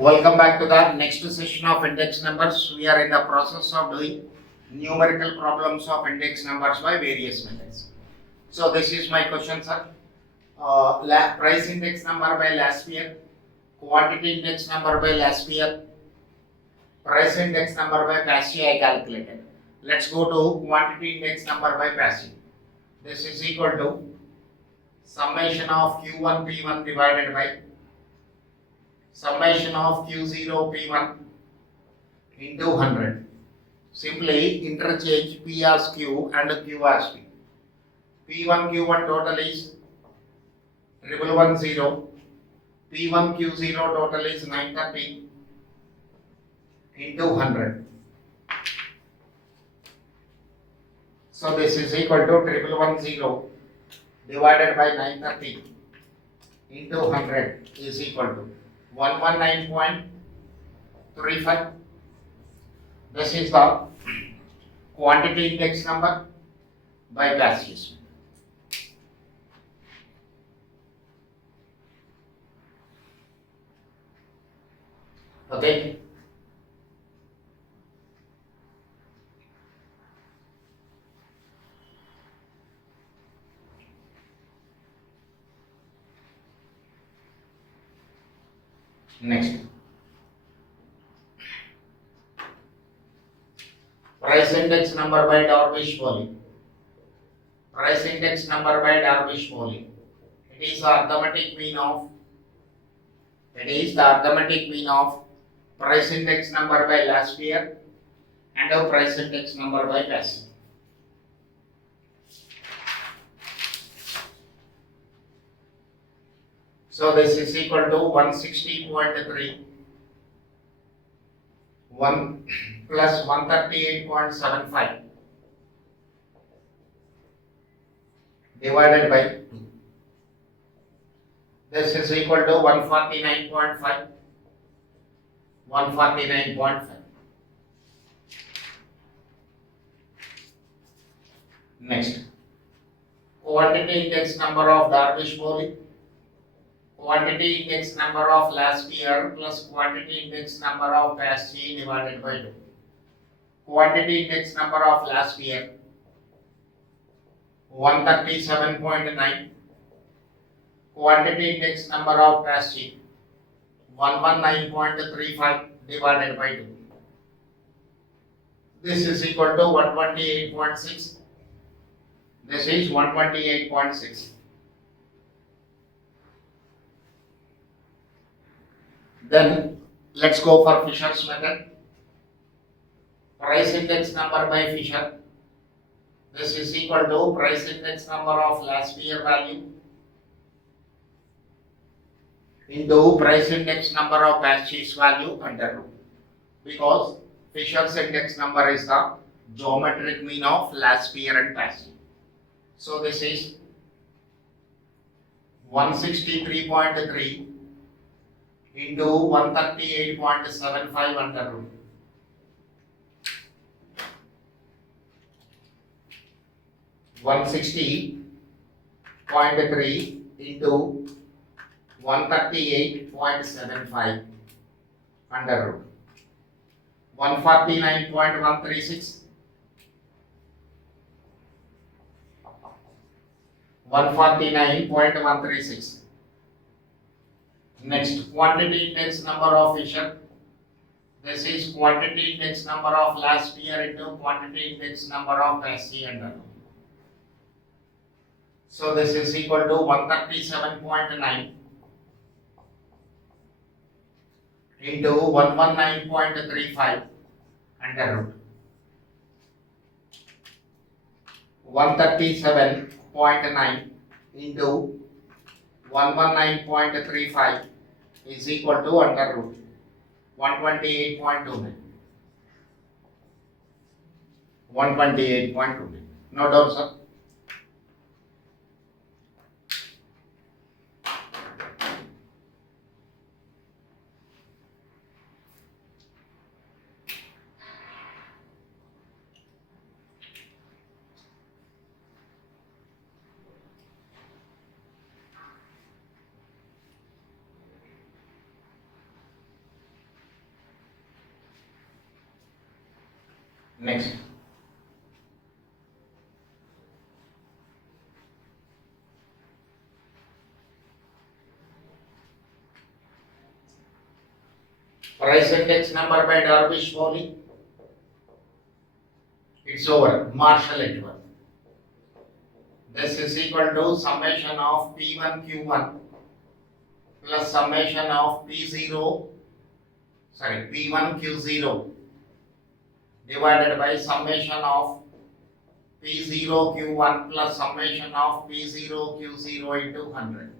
Welcome back to the next session of index numbers. We are in the process of doing numerical problems of index numbers by various methods. So this is my question, sir. Price index number by last year, quantity index number by last year, price index number by PASI I calculated. Let's go to quantity index number by PASI. This is equal to summation of Q1 P1 divided by summation of Q0 P1 into 100. Simply interchange P as Q and Q as P. P1 Q1 total is 1110. P1 Q0 total is 930 into 100. So this is equal to 1110 divided by 930 into 100 is equal to 119.35. This is the quantity index number by PASI. Okay. Next. Price index number by Darvish-Foley. Price index number by Darvish-Foley. It is the arithmetic mean of price index number by last year and a price index number by PASI. So this is equal to 160.3 1 plus 138.75 divided by 2. This is equal to 149.5. 149.5. Next, quantity index number of Darvish-Foley, quantity index number of last year plus quantity index number of PASI divided by 2. Quantity index number of last year 137.9. Quantity index number of PASI 119.35 divided by 2. This is equal to 128.6. This is 128.6. Then let's go for Fisher's method. Price index number by Fisher. This is equal to price index number of last year value into price index number of PASI's value under root. Because Fisher's index number is the geometric mean of last year and PASI. So this is 163.3 into 138.75 under root. One 60.3 into 138.75 under root. 149.136. 149.136. Next, quantity index number of Fisher. This is quantity index number of last year into quantity index number of PASI under root. So this is equal to 137.9 into 119.35 under root. 137.9 into 119.35 is equal to under root 128.29. 128.29. No doubt, sir. Next. Price index number by Darvish-Foley. It's over. Marshall Edward. This is equal to summation of P1 Q1 plus summation of P1 Q0 divided by summation of P0 Q1 plus summation of P0 Q0 into 100.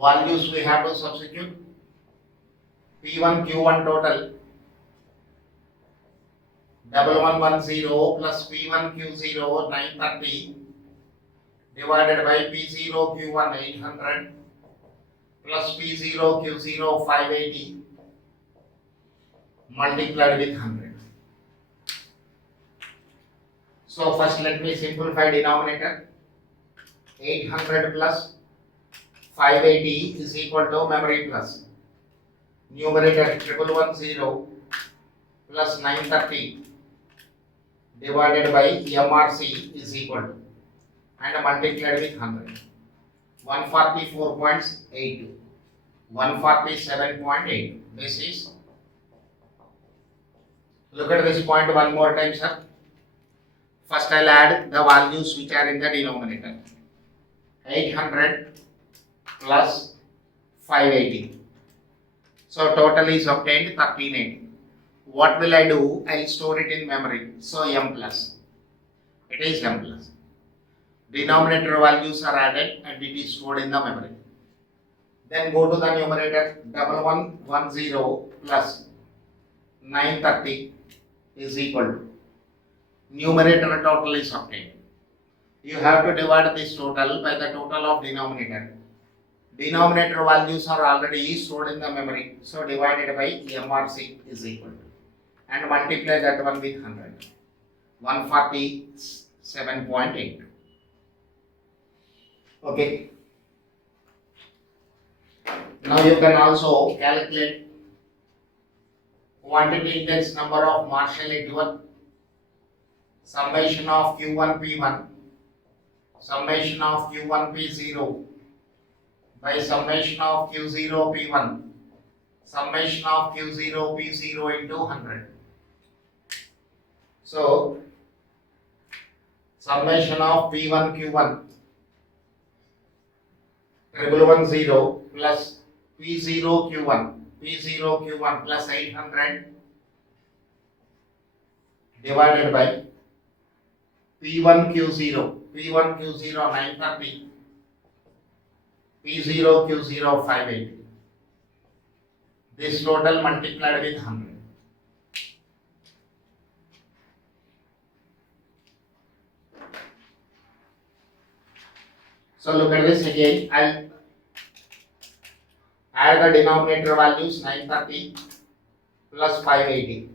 Values we have to substitute. P1 Q1 total 1110 plus P1 Q0 930 divided by P0 Q1 800 plus P0 Q0 580 multiplied with 100. So first let me simplify denominator. 800 plus 580 is equal to memory plus numerator 1110 plus 930 divided by MRC is equal to and multiplied with 100. 144.82, 147.8. This is. Look at this point one more time, sir. First I'll add the values which are in the denominator. 800 plus 580. So total is obtained 1380. What will I do? I'll store it in memory. So M plus. It is M plus. Denominator values are added and it is stored in the memory. Then go to the numerator. 1110 plus 930 is equal to. Numerator total is obtained. You have to divide this total by the total of denominator. Denominator values are already stored in the memory. So divided by MRC is equal to. And multiply that one with 100. 147.8. Okay. Now you can also calculate quantity index number of Marshall Edward. Summation of Q1 P1, summation of Q1 P0 by summation of Q0 P1, summation of Q0 P0 into 100. So, summation of P1 Q1 1110 plus P0 Q1 plus 800 divided by P1 Q0 930, P0 Q0 580. This total multiplied with 100. So look at this again. I'll add the denominator values 930 plus 580.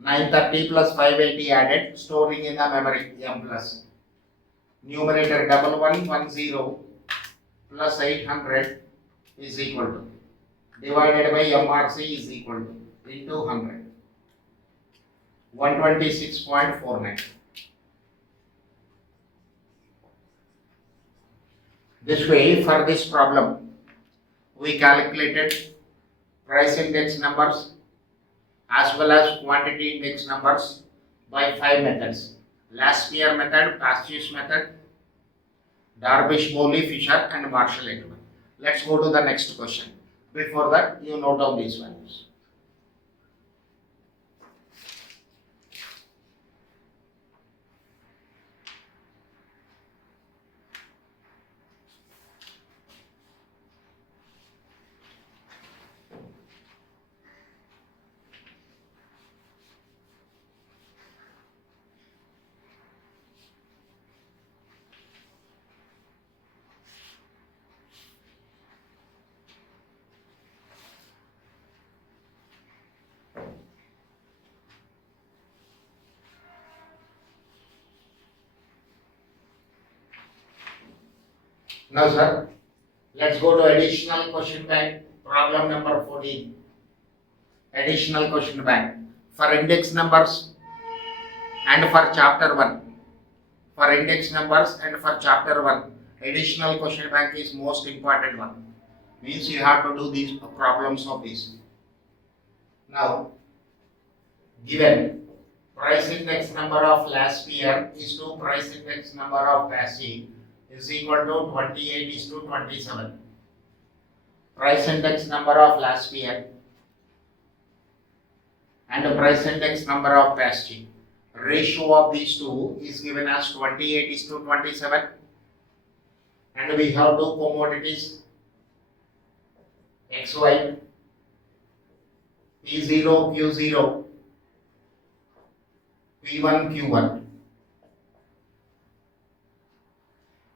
930 plus 580 added, storing in the memory M plus. Numerator 1110 plus 800 is equal to. Divided by MRC is equal to into 100. 126.49. This way, for this problem, we calculated price index numbers as well as quantity index numbers by 5 methods. Laspere method, Pasteur's method, Darvish-Foley, Fisher and Marshall Edward. Let's go to the next question. Before that, you note down these values. Now sir, let's go to additional question bank, problem number 14. Additional question bank. for index numbers and for chapter 1. For index numbers and for chapter 1, additional question bank is most important one. Means you have to do these problems of this. Now, given price index number of last year is to price index number of past year is equal to 28 is to 27. Price index number of last year and the price index number of past year. Ratio of these two is given as 28 is to 27, and we have two commodities XY, P0, Q0, P1, Q1.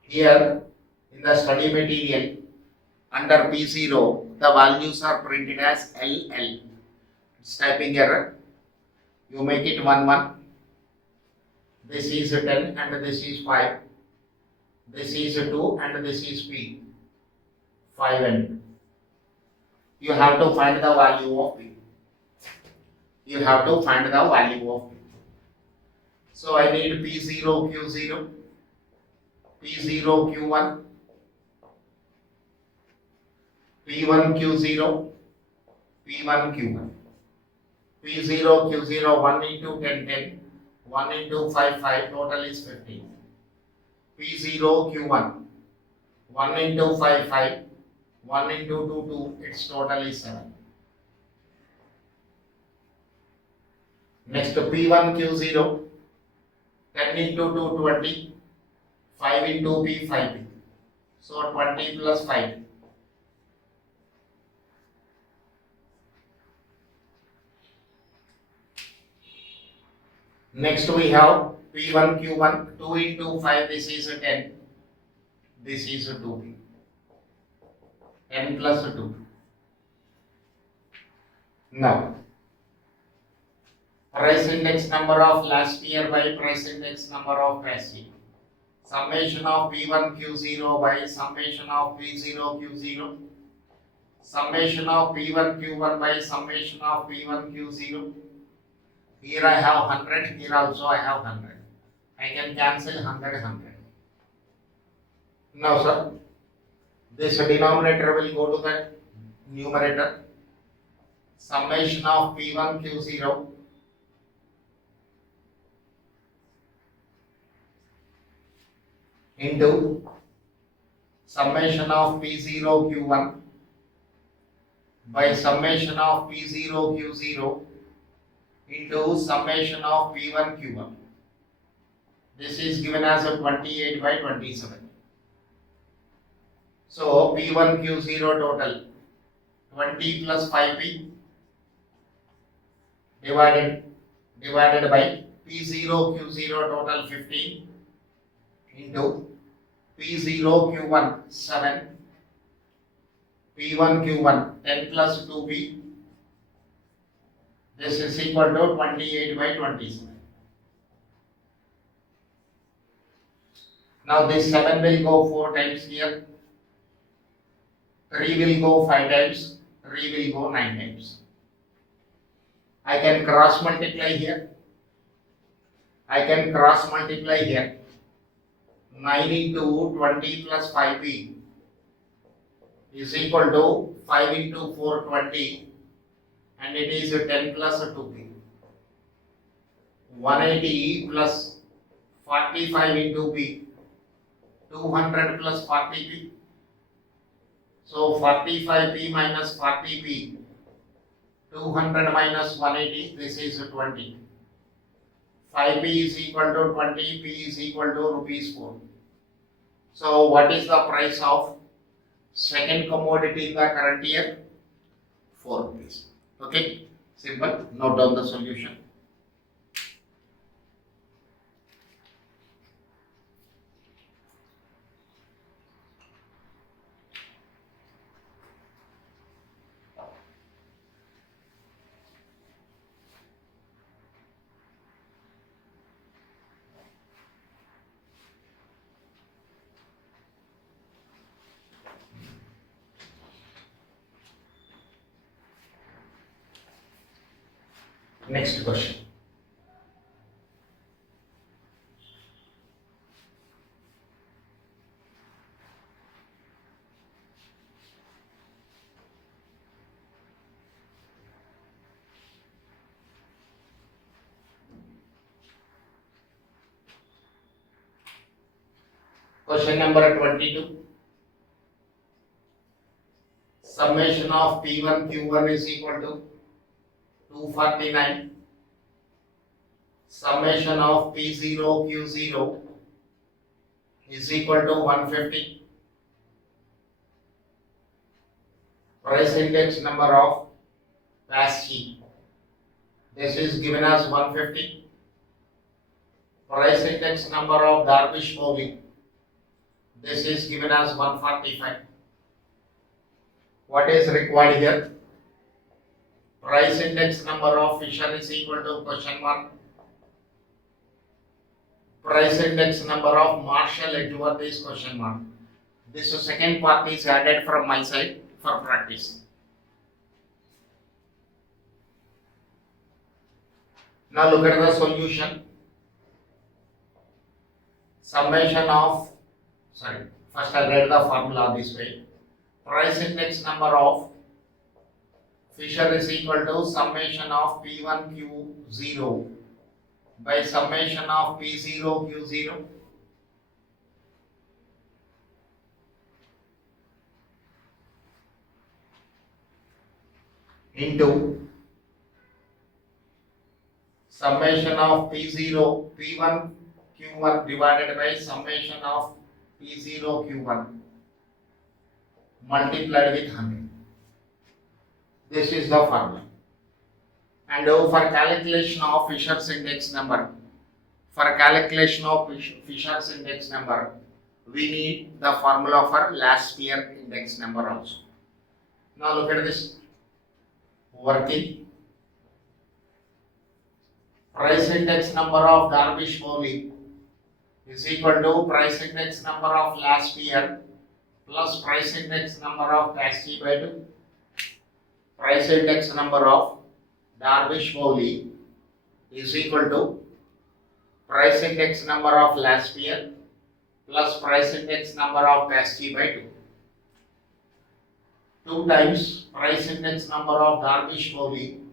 Here in the study material under P0 the values are printed as LL. It's typing error. You make it 1 1. This is 10 and this is 5. This is 2 and this is P. 5 and you have to find the value of P. You have to find the value of P. So I need P0, Q0, P0, Q1, P1, Q0, P1, Q1. P0, Q0, 1 into 10, 10, 1 into 5, 5, total is 15. P0, Q1, 1 into 5, 5, 1 into 2, 2, its total is 7. Next P1, Q0, 10 into 2, 20, 5 into P, 5P. So 20 plus 5. Next we have P1, Q1, 2 into 5, this is 10, this is 2P, 10 plus 2. Now, price index number of last year by price index number of past year. Summation of P1, Q0 by summation of P0, Q0. Summation of P1, Q1 by summation of P1, Q0. Here I have 100, here also I have 100. I can cancel 100, 100. Now sir, this denominator will go to the numerator. Summation of P1, Q0 into summation of P0, Q1 by summation of P0, Q0 into summation of P1, Q1. This is given as a 28 by 27. So P1, Q0 total 20 plus 5P divided by P0, Q0 total 15 into P0, Q1 7, P1, Q1 10 plus 2P. This is equal to 28 by 27. Now this 7 will go 4 times here, 3 will go 5 times, 3 will go 9 times. I can cross multiply here. I can cross multiply here. 9 into 20 plus 5P is equal to 5 into 4, 20. And it is 10 plus 2P. 180 plus 45 into P, 200 plus 40P. So 45P minus 40P, 200 minus 180, this is 20. 5P is equal to 20, P is equal to rupees 4. So what is the price of second commodity in the current year? 4 rupees. Okay, simple. Note down the solution. Next question. Question number 22. Summation of P1 Q1 is equal to 249. Summation of P0 Q0 is equal to 150. Price index number of PASCI. This is given as 150. Price index number of Darvish-Bowling. This is given as 145. What is required here? Price index number of Fisher is equal to question mark. Price index number of Marshall Edgeworth is question mark. This second part is added from my side for practice. Now look at the solution. Summation of, first I'll write the formula this way. Price index number of Fisher is equal to summation of P1 Q0 by summation of P0 Q0 into summation of P0 P1 Q1 divided by summation of P0 Q1 multiplied with 100. This is the formula. And for calculation of Fisher's index number, we need the formula for last year index number also. Now look at this. Working. Price index number of Darvish-Bowling is equal to price index number of last year plus price index number of PASCI by 2. Price index number of Darvish-Bowling is equal to price index number of last year plus price index number of PASCI by 2. 2 times price index number of Darvish-Bowling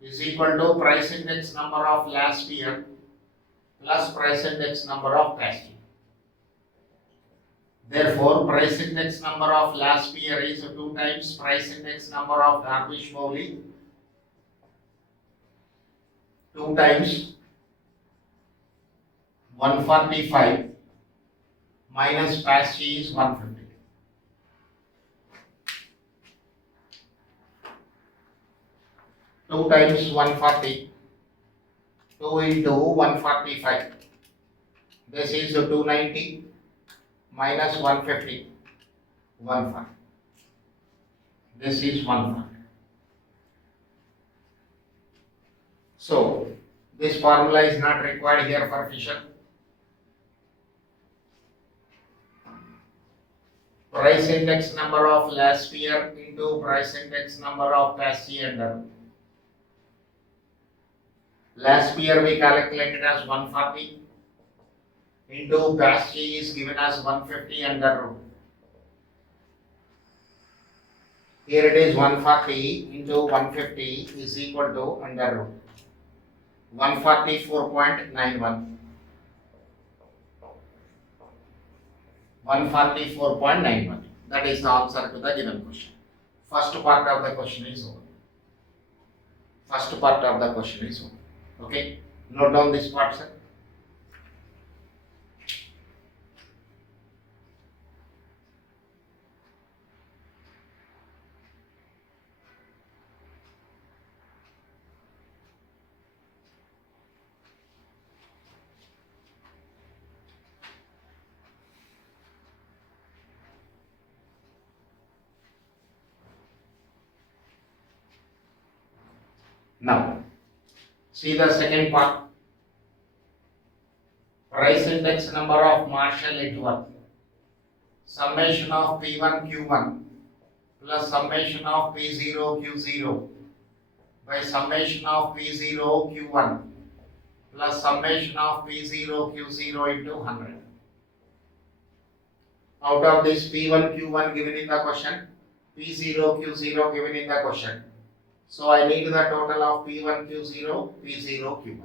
is equal to price index number of last year plus price index number of PASCI. Therefore, price index number of last year is 2 times price index number of Darvish-Bowling, 2 times 145 minus PASCI is 150. 2 times 140, 2 into 145. This is 290 minus 150, 15. This is 15. So, this formula is not required here for Fisher. Price index number of last year into price index number of PASCI under. Last year we calculated as 140 into PASCI is given as 150 under root. Here it is 140 into 150 is equal to under root 144.91. 144.91. That is the answer to the given question. First part of the question is over. Okay, note down this part, sir. Now, see the second part. Price index number of Marshall Edgeworth. Summation of P1 Q1 plus summation of P0 Q0 by summation of P0 Q1 plus summation of P0 Q0 into 100. Out of this P1 Q1 given in the question, P0 Q0 given in the question. So I need the total of P1 Q0, P0 Q1.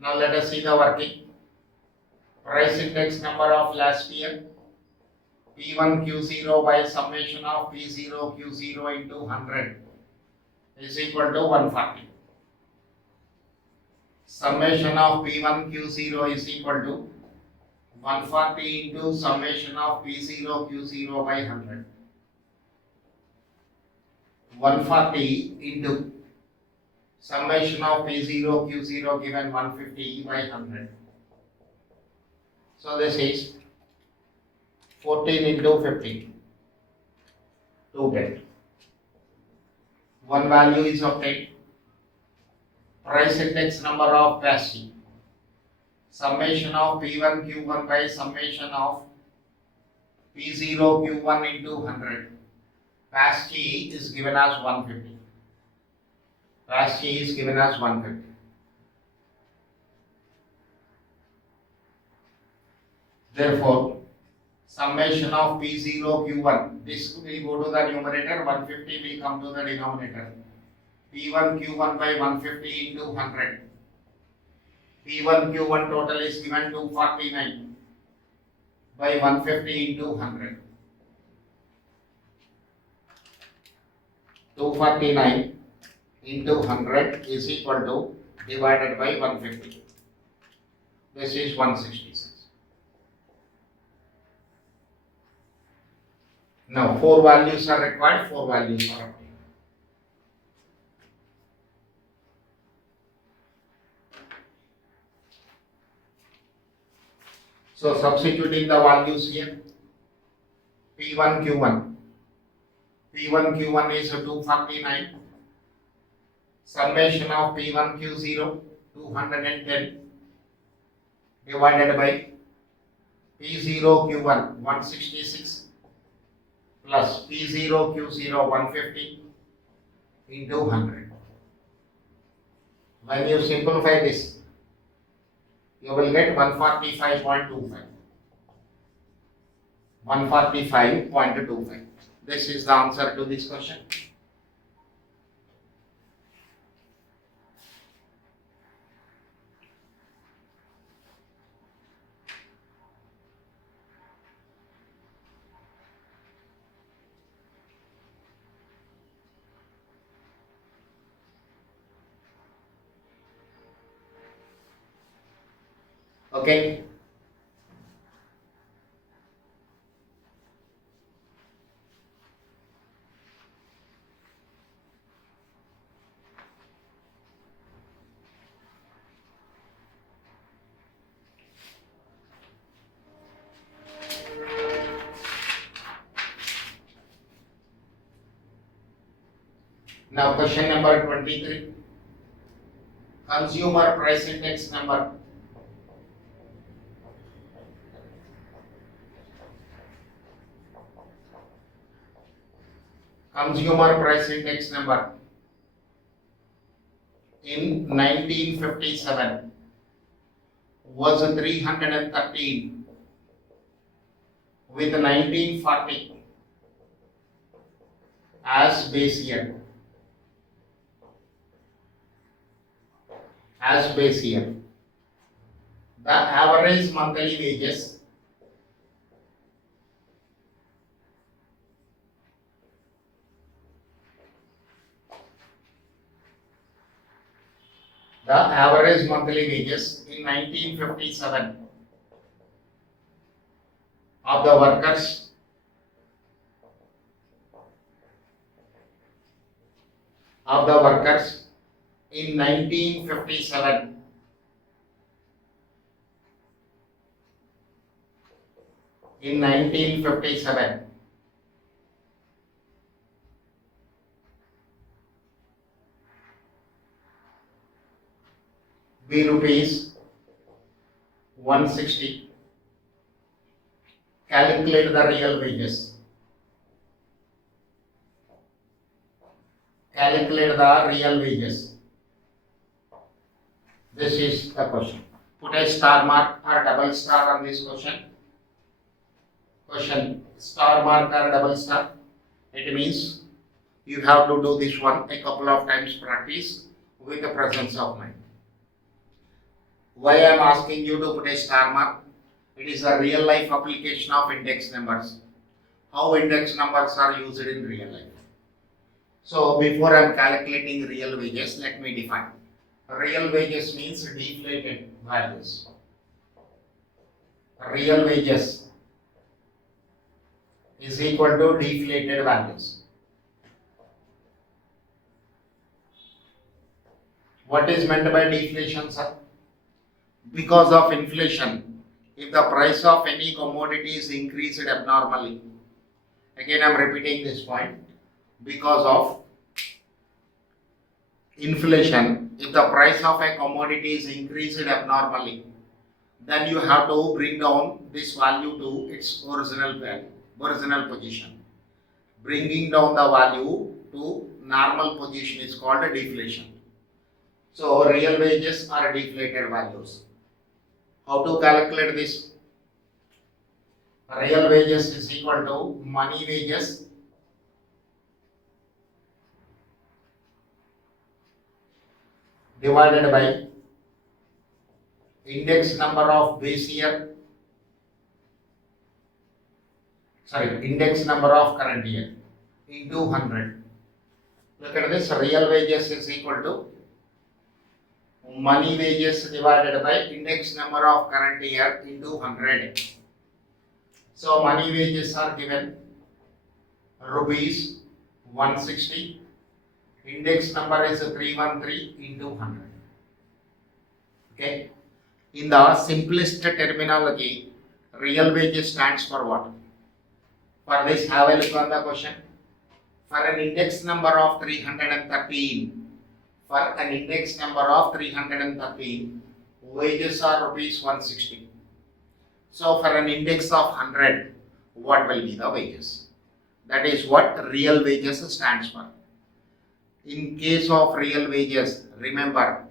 Now let us see the working. Price index number of last year, P1 Q0 by summation of P0 Q0 into 100 is equal to 140. Summation of P1 Q0 is equal to 140 into summation of P0 Q0 by 100. 140 into summation of P0 Q0 given 150 by 100. So this is 14 into 50, 210. One value is obtained. Price index number of PAST, summation of P1 Q1 by summation of P0 Q1 into 100. PAST is given as 150. PAST is given as 150. Therefore, summation of P0 Q1, this will go to the numerator, 150 will come to the denominator. P1 Q1 by 150 into 100. P1 Q1 total is given 249 by 150 into 100. 249 into 100 is equal to divided by 150. This is 166. Now 4 values are required, 4 values are obtained. So substituting the values here, P1 Q1. P1 Q1 is 249. Summation of P1 Q0, 210 divided by P0 Q1, 166 plus P0 Q0, 150 into 100. When you simplify this, you will get 145.25. 145.25. This is the answer to this question. Okay. Now question number 23. Consumer price index number. Consumer price index number in 1957 was 313 with 1940 as base year. As base year. The average monthly wages in 1957 of the workers in 1957 be rupees 160. Calculate the real wages. calculate the real wages. This is the question. Put a star mark or double star on this question. Question star mark or double star. It means you have to do this one a couple of times practice with the presence of mind. Why I am asking you to put a star mark? It is a real life application of index numbers. How index numbers are used in real life. So before I am calculating real wages, let me define. Real wages means deflated values. Real wages is equal to deflated values. What is meant by deflation, sir? Because of inflation, if the price of any commodity is increased abnormally, again I am repeating this point, because of inflation, if the price of a commodity is increased abnormally, then you have to bring down this value to its original position. Bringing down the value to normal position is called a deflation. So real wages are deflated values. How to calculate this? Real wages is equal to money wages divided by index number of base year, index number of current year into 100. Look at this, real wages is equal to money wages divided by index number of current year into 100. So money wages are given rupees 160. Index number is 313 into 100. Okay. In the simplest terminology, real wages stands for what? For this, have a look on the question. For an index number of 313, wages are rupees 160. So for an index of 100, what will be the wages? That is what real wages stands for. In case of real wages, remember,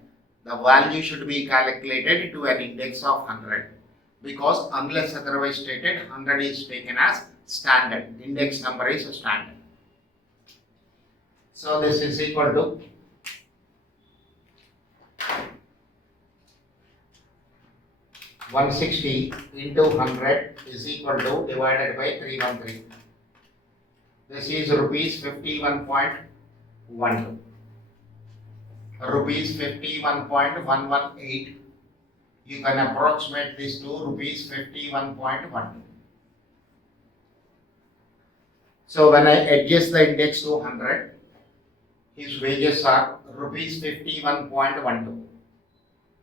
the value should be calculated to an index of 100, because unless otherwise stated, 100 is taken as standard. Index number is standard. So this is equal to 160 into 100 is equal to divided by 313. This is rupees 51.12. Rupees 51.118. You can approximate this to rupees 51.12. So when I adjust the index to 100, his wages are rupees 51.12.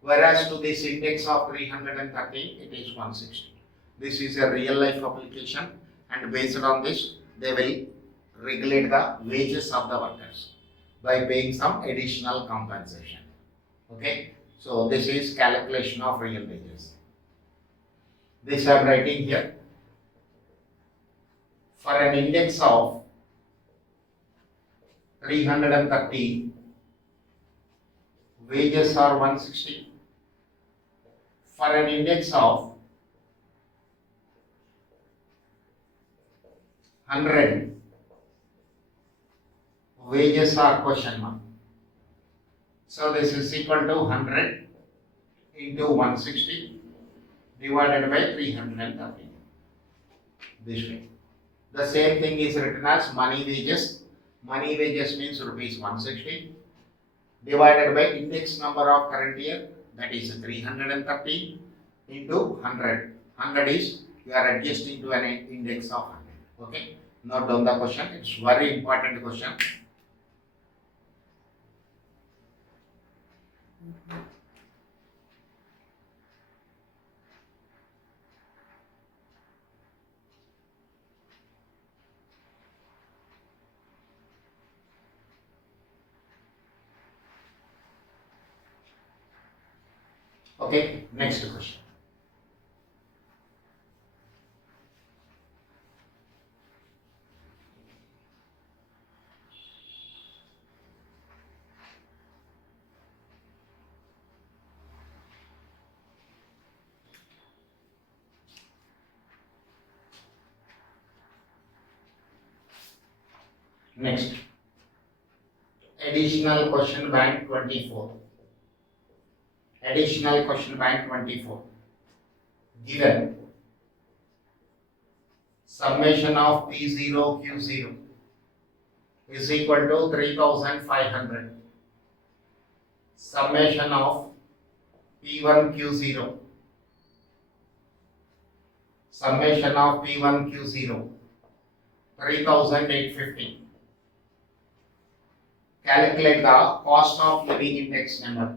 Whereas to this index of 313, it is 160. This is a real life application, and based on this, they will regulate the wages of the workers by paying some additional compensation. Okay, so this is calculation of real wages. This I am writing here. For an index of 330, wages are 160. For an index of 100, wages are question mark. So this is equal to 100 into 160 divided by 330. This way. The same thing is written as money wages. Money wages means rupees 160 divided by index number of current year, that is 330 into 100. 100 is you are adjusting to an index of 100. Okay. Note down the question. It's very important question. Okay, next question. Next, additional question bank 24. Additional question bank 24. Given summation of P0 Q0 is equal to 3500. Summation of P1 Q0. Summation of P1 Q0 3850. Calculate the cost of living index number.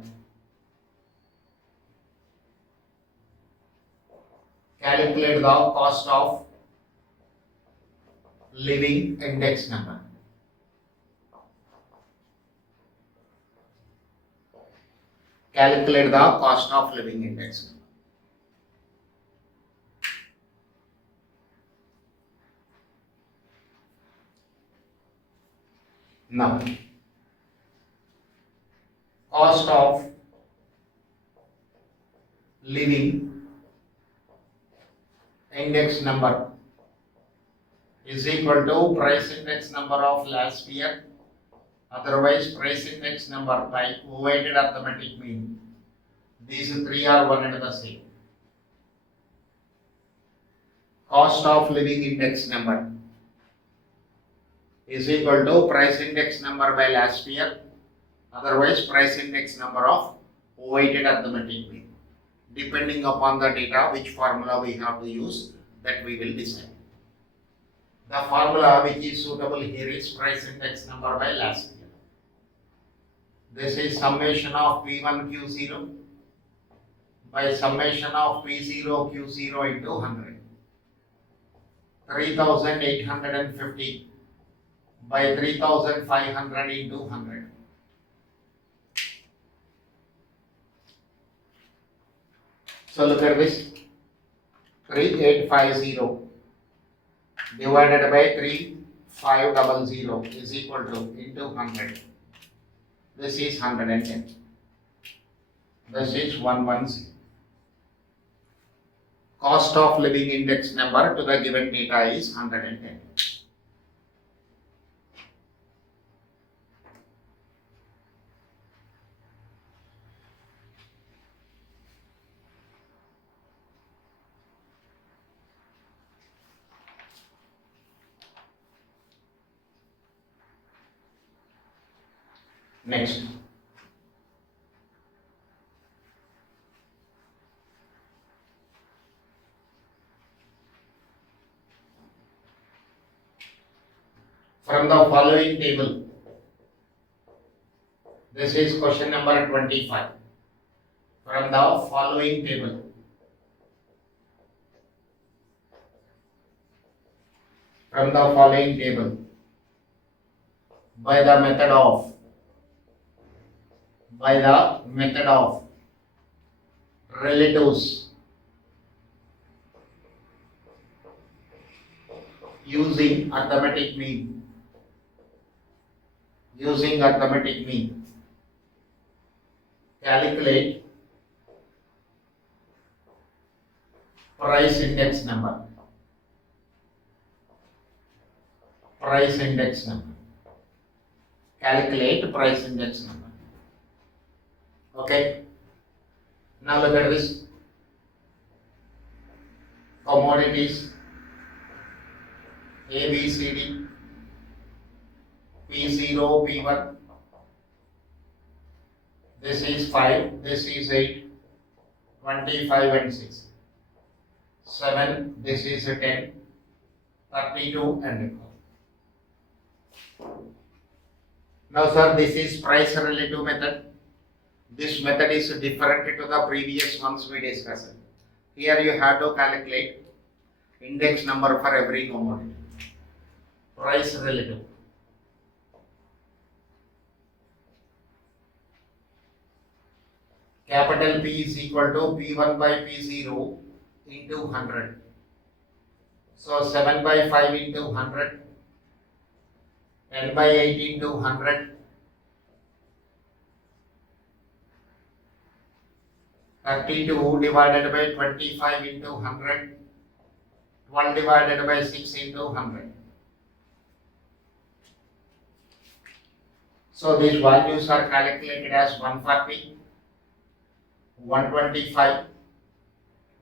Calculate the cost of living index number. Calculate the cost of living index number. Now, cost of living index number is equal to price index number of last year, otherwise price index number by weighted arithmetic mean. These three are one and the same. Cost of living index number is equal to price index number by last year, otherwise price index number of weighted arithmetic mean. Depending upon the data, which formula we have to use, that we will decide. The formula which is suitable here is price index number by last year. This is summation of P1 Q0 by summation of P0 Q0 into 100. 3850 by 3500 into 100. So look at this, 3850 divided by 3500 is equal to into 100. This is 110. This is 110. Cost of living index number to the given data is 110. Next, from the following table, this is question number 25. From the following table, by the method of relatives using arithmetic mean, calculate price index number. Calculate price index number. Okay. Now look at this. Commodities A, B, C, D, P0, P1. This is 5, this is 8, 25 and 6. 7, this is 10, 32 and 12. Now sir, this is price relative method. This method is different to the previous ones we discussed. Here you have to calculate index number for every commodity. Price relative. Capital P is equal to P1 by P0 into 100. So 7 by 5 into 100, 10 by 8 into 100, 32 divided by 25 into 100, 12 divided by 6 into 100. So these values are calculated as 140, 125,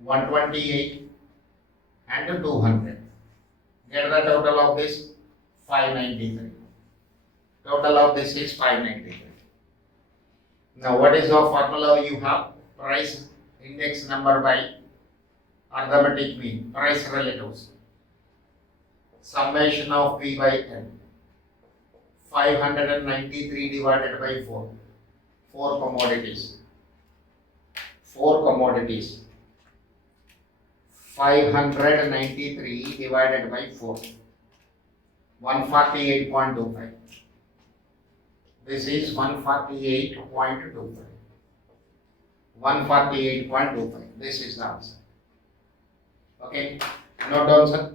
128 and 200. Get the total of this 593. Total of this is 593. Now what is the formula you have? Price index number by arithmetic mean, price relatives. Summation of P by N. 593 divided by 4. 4 commodities. 4 commodities. 593 divided by 4. 148.25. This is 148.25. 148.25. This is the answer. Okay. Note down, sir.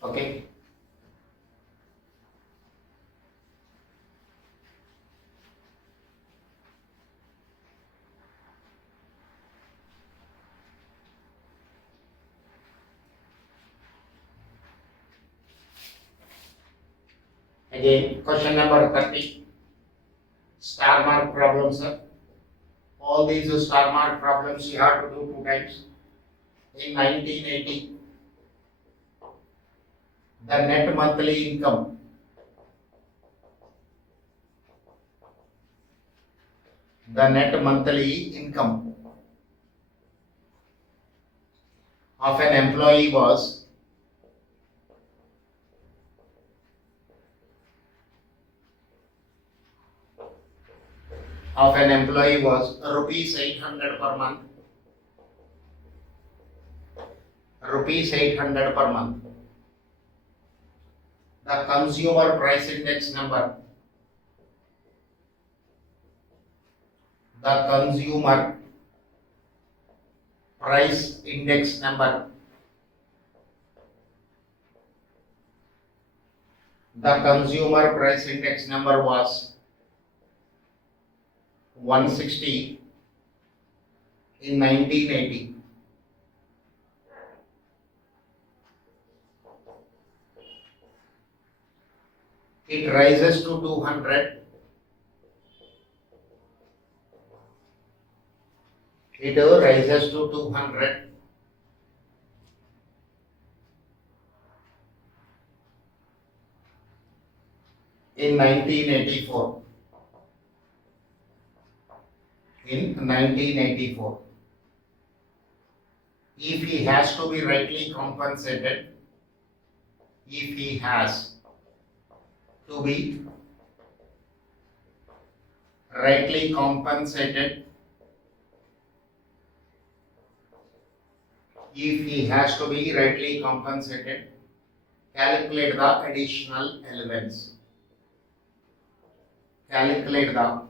Okay. Again, question number 30. Star mark problems, sir. All these star mark problems you have to do 2 times. In 1980, the net monthly income of an employee was rupees 800 per month. Rupees 800 per month. The consumer price index number. The consumer price index number. The consumer price index number was 160 in 1980. It rises to 200. It rises to 200 in 1984. In 1984. If he has to be rightly compensated, if he has to be rightly compensated, calculate the additional elements. Calculate the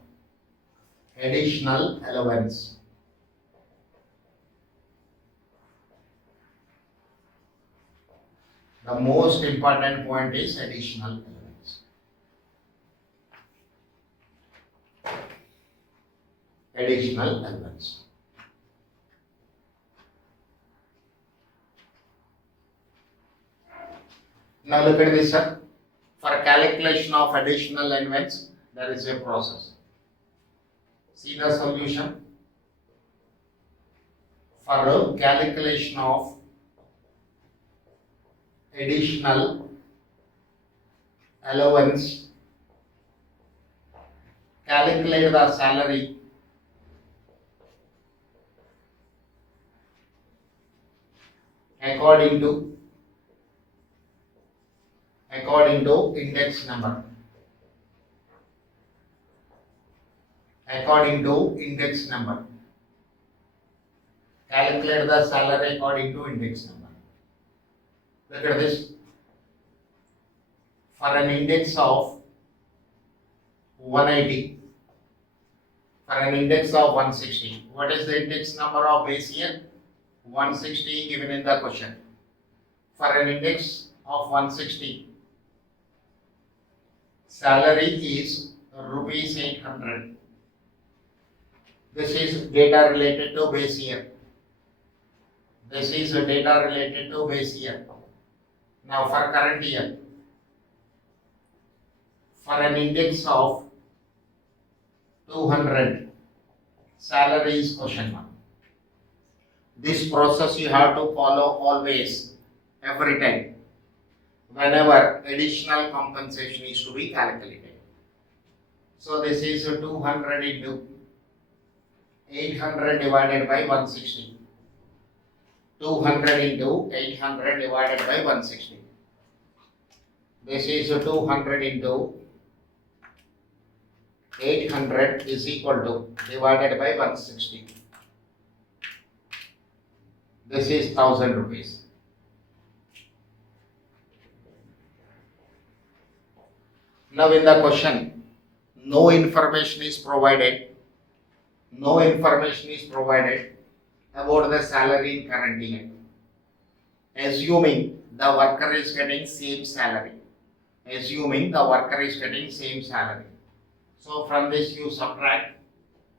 additional allowance. The most important point is additional allowance. Additional allowance. Now look at this, sir. For calculation of additional allowance, there is a process. See the solution. For calculation of additional allowance, calculate the salary according to index number. According to index number. Calculate the salary according to index number. Look at this. For an index of 180, for an index of 160. What is the index number of base year? 160 given in the question. for an index of 160, salary is rupees 800. This is data related to base year. This is data related to base year. Now for current year, for an index of 200, salary is question mark. This process you have to follow always, every time, whenever additional compensation is to be calculated. So this is 200 into 800 divided by 160. 200 into 800 divided by 160. This is 200 into 800 is equal to divided by 160. This is 1000 rupees. Now in the question, no information is provided. No information is provided about the salary in current year. Assuming the worker is getting same salary. Assuming the worker is getting same salary. So from this you subtract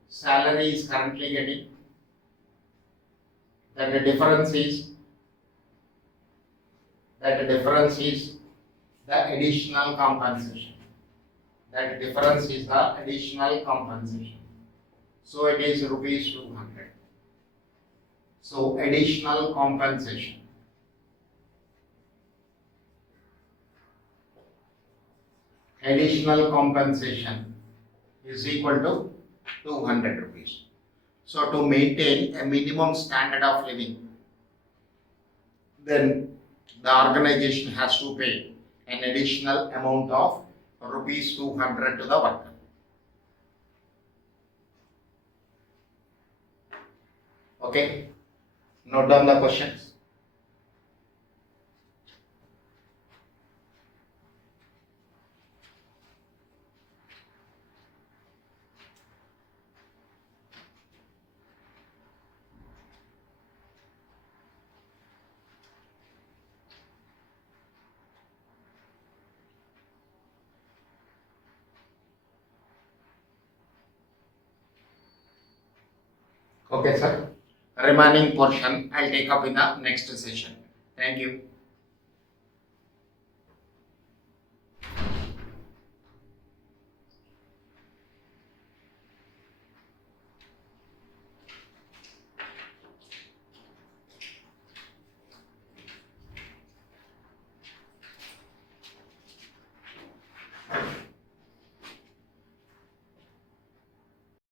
salary is currently getting, that the difference is the additional compensation. That difference is the additional compensation. So it is rupees 200. So additional compensation. Additional compensation is equal to 200 rupees. So to maintain a minimum standard of living, then the organization has to pay an additional amount of rupees 200 to the worker. Okay, note down the questions. Okay, sir. Remaining portion I'll take up in the next session. Thank you.